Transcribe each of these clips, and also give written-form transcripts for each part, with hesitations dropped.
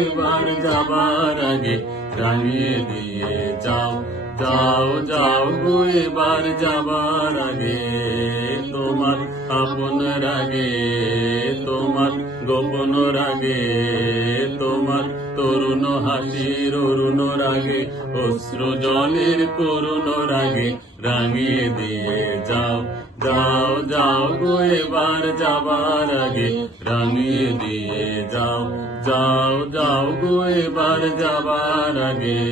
এবার যাবার আগে রাঙিয়ে দিয়ে যাও, যাও যাও গো এবার যাবার আগে। তোমার আপন রাগে, তোমার গোপন রাগে, তোমার তরুণ হাসির অরুণ রাগে, অশ্রু জলের করুণ রাগে রাঙিয়ে দিয়ে যাও, যাও যাও গো এবার যাবার আগে রাঙিয়ে দিয়ে যাও, যাও যাও গো এবার যাবার আগে।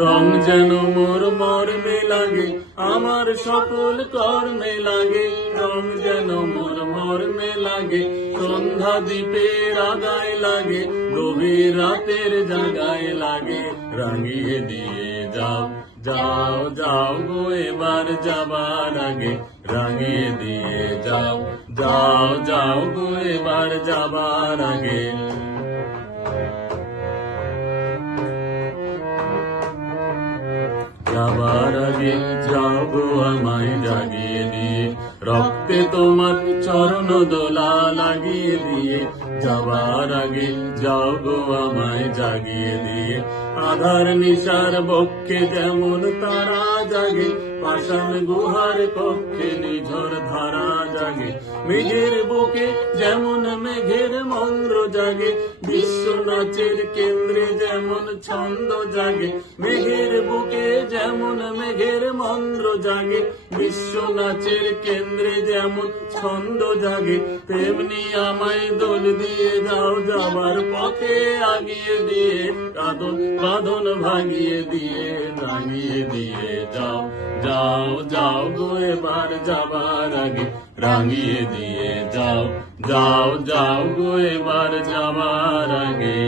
রং যেন মোর মর্মে লাগে, আমার সকল কর্মে লাগে। রং যেন মোর মর্মে লাগে, সন্ধ্যা দ্বীপের আগায় লাগে, গভীর রাতের জাগায় লাগে। রাঙিয়ে দিয়ে যাও, যাও যাও গো এবার যাবার আগে রাঙিয়ে দিয়ে যাও, যাও যাও গো এবার যাবার আগে। যাবার আগে যাও গো আমায় জাগিয়ে দিয়ে, রক্তে তোমার চরণ দোলা লাগিয়ে দিয়ে। যাবার আগে যাও গো আমায় জাগিয়ে দিয়ে, আধার নিশার বক্ষে যেমন তারা জাগে, পাষাণ গুহার কক্ষে নিঝর ধারা জাগে। মেঘের বুকে যেমন মেঘের মন্দ্র জাগে, বিশ্ব নাচের কেন্দ্রে যেমন ছন্দ জাগে। মেঘের বুকে যেমন মেঘের মন্দ্র জাগে, বিশ্ব নাচের কেন্দ্রে যেমন ছন্দ জাগে। তেমনি আমায় দোল দিয়ে যাও, যাবার পথে আগিয়ে দিয়ে, কাঁদন বাঁধন ভাঙিয়ে দিয়ে রাঙিয়ে দিয়ে যাও, যাও যাও গো এবার যাবার আগে রাঙিয়ে দিয়ে যাও, যাও যাও গো এবার যাবার আগে।